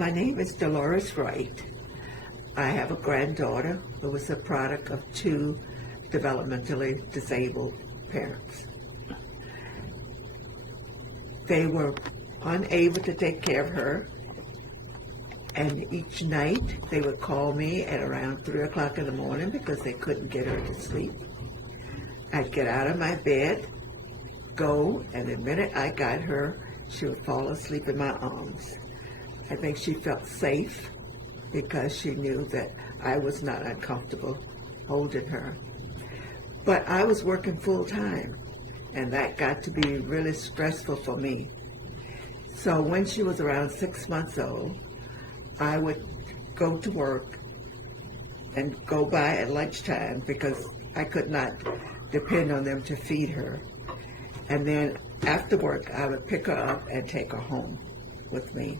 My name is Delores Wright. I have a granddaughter who was a product of two developmentally disabled parents. They were unable to take care of her, and each night they would call me at around 3 o'clock in the morning because they couldn't get her to sleep. I'd get out of my bed, go, and the minute I got her, she would fall asleep in my arms. I think she felt safe because she knew that I was not uncomfortable holding her. But I was working full time, and that got to be really stressful for me. So when she was around 6 months old, I would go to work and go by at lunchtime because I could not depend on them to feed her. And then after work, I would pick her up and take her home with me.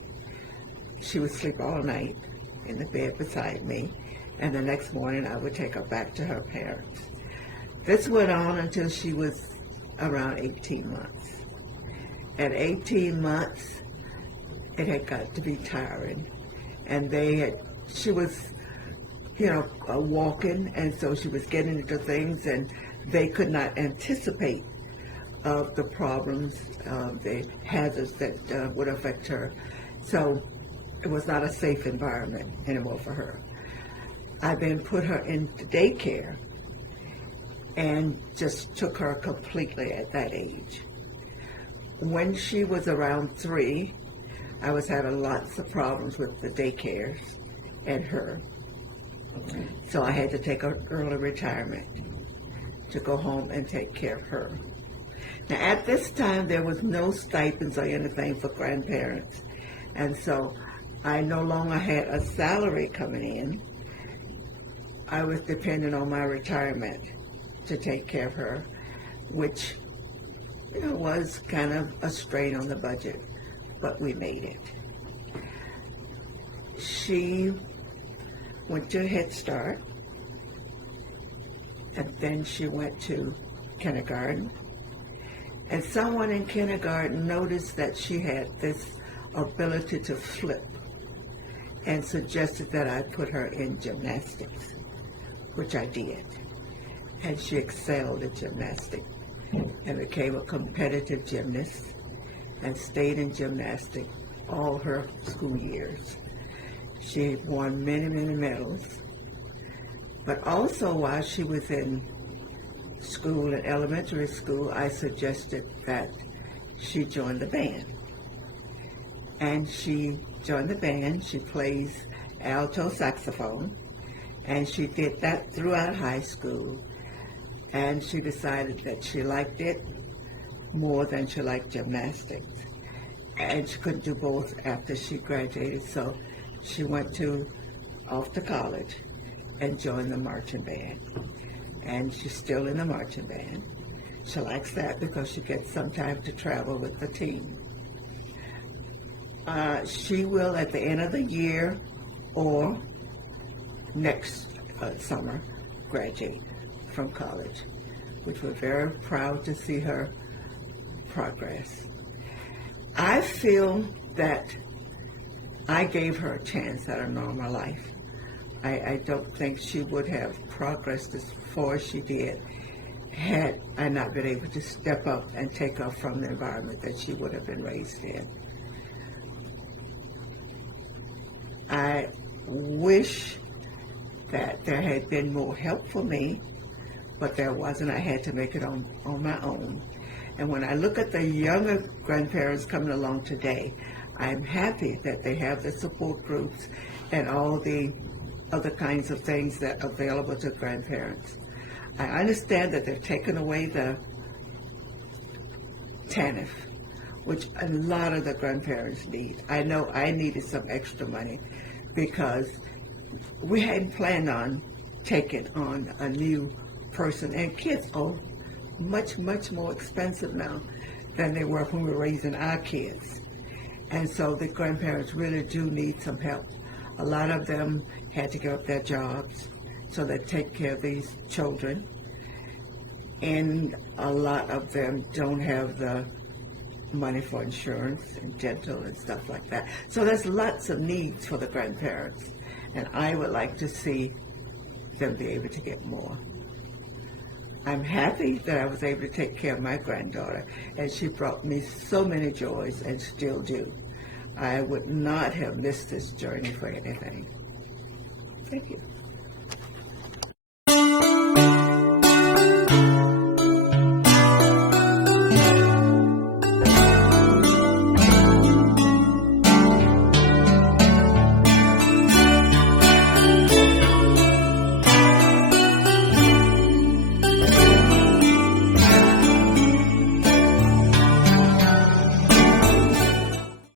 She would sleep all night in the bed beside me, and the next morning I would take her back to her parents. This went on until she was around 18 months. At 18 months, it had got to be tiring, and she was, walking, and so she was getting into things, and they could not anticipate of the problems, the hazards that would affect her. So it was not a safe environment anymore for her. I then put her into daycare and just took her completely at that age. When she was around 3, I was having lots of problems with the daycares and her. So I had to take an early retirement to go home and take care of her. Now at this time there was no stipends or anything for grandparents, and so I no longer had a salary coming in. I was dependent on my retirement to take care of her, which was kind of a strain on the budget, but we made it. She went to Head Start, and then she went to kindergarten. And someone in kindergarten noticed that she had this ability to flip and suggested that I put her in gymnastics, which I did. And she excelled at gymnastics and became a competitive gymnast and stayed in gymnastics all her school years. She won many, many medals. But also while she was in school, in elementary school, I suggested that she join the band. And she joined the band. She plays alto saxophone, and she did that throughout high school. And she decided that she liked it more than she liked gymnastics. And she couldn't do both after she graduated, so she went off to college and joined the marching band. And she's still in the marching band. She likes that because she gets some time to travel with the team. She will, at the end of the year or next summer, graduate from college, which we're very proud to see her progress. I feel that I gave her a chance at a normal life. I don't think she would have progressed as far as she did had I not been able to step up and take her from the environment that she would have been raised in. I wish that there had been more help for me, but there wasn't. I had to make it on my own. And when I look at the younger grandparents coming along today, I'm happy that they have the support groups and all the other kinds of things that are available to grandparents. I understand that they've taken away the TANF, which a lot of the grandparents need. I know I needed some extra money because we hadn't planned on taking on a new person, and kids are much, much more expensive now than they were when we were raising our kids. And so the grandparents really do need some help. A lot of them had to give up their jobs so they take care of these children. And a lot of them don't have the money for insurance and dental and stuff like that. So there's lots of needs for the grandparents, and I would like to see them be able to get more. I'm happy that I was able to take care of my granddaughter, and she brought me so many joys and still do. I would not have missed this journey for anything. Thank you.